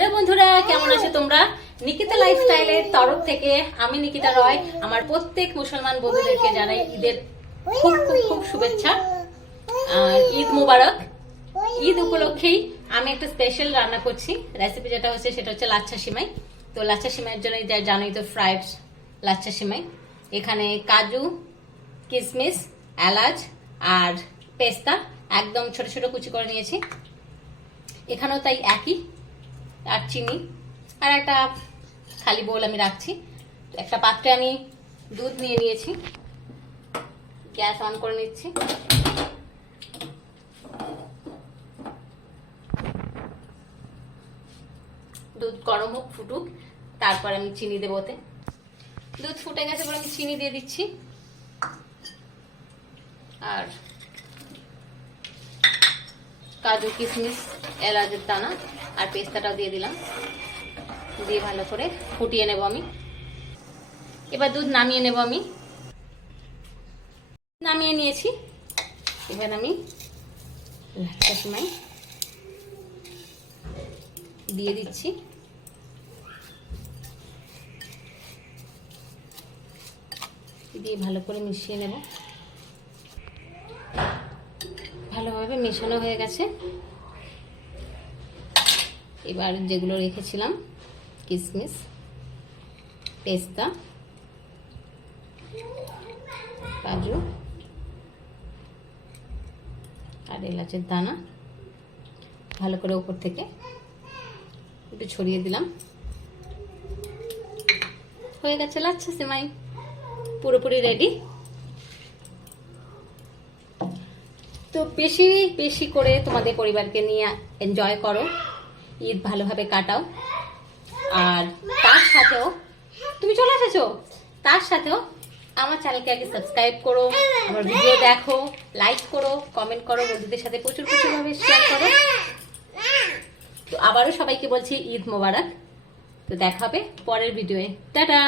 Hello বন্ধুরা, কেমন আছো তোমরা? নিকিতা লাইফস্টাইলের তরফ থেকে আমি নিকিতা রয় আমার প্রত্যেক মুসলমান বন্ধুদেরকে জানাই ঈদের খুব খুব খুব শুভেচ্ছা আর ঈদ মোবারক। ঈদ উপলক্ষেই আমি একটা স্পেশাল রান্না করছি। রেসিপি যেটা হচ্ছে সেটা হচ্ছে লাচ্ছা সিমাই। তো লাচ্ছা সিমাইয়ের জন্য জানোই তো ফ্রাইড লাচ্ছা সিমাই। এখানে কাজু, কিশমিশ, এলাচ আর পেস্তা একদম ছোট ছোট কুচি করে নিয়েছি। এখানেও তাই একই, আর চিনি আর একটা খালি বোল আমি রাখছি। একটা পাত্রে আমি দুধ নিয়ে নিয়েছি, গ্যাস অন করে নিচ্ছি। দুধ গরম হোক, ফুটুক, তারপর আমি চিনি দেবো ওতে। দুধ ফুটে গেছে পর আমি চিনি দিয়ে দিচ্ছি আর কাজু, কিশমিশ, এলাচের দানা আর পেস্তাটাও দিয়ে দিলাম। দিয়ে ভালো করে ফুটিয়ে নেব আমি। এবার দুধ নামিয়ে নেব আমি। নামিয়ে নিয়েছি। এবার আমি লাচ্ছা সিমাই দিয়ে দিচ্ছি। দিয়ে ভালো করে মিশিয়ে নেব। ভালোভাবে মেশানো হয়ে গেছে। এবার যেগুলো রেখেছিলাম কিশমিশ, পেস্তা, কাজু আর এলাচের দানা ভালো করে উপর থেকে একটু ছড়িয়ে দিলাম। হয়ে গেছে লাচ্ছা সিমাই, পুরোপুরি রেডি। তো বেশি বেশি করে তোমাদের পরিবারকে নিয়ে এনজয় করো, ঈদ ভালোভাবে কাটাও। আর তার সাথেও তুমি চলে এসেছো, তার সাথেও আমার চ্যানেলকে আগে সাবস্ক্রাইব করো, আমার ভিডিও দেখো, লাইক করো, কমেন্ট করো, বন্ধুদের সাথে প্রচুর প্রচুরভাবে শেয়ার করো। তো আবারও সবাইকে বলছি ঈদ মোবারক। তো দেখা হবে পরের ভিডিওয়ে। টাটা।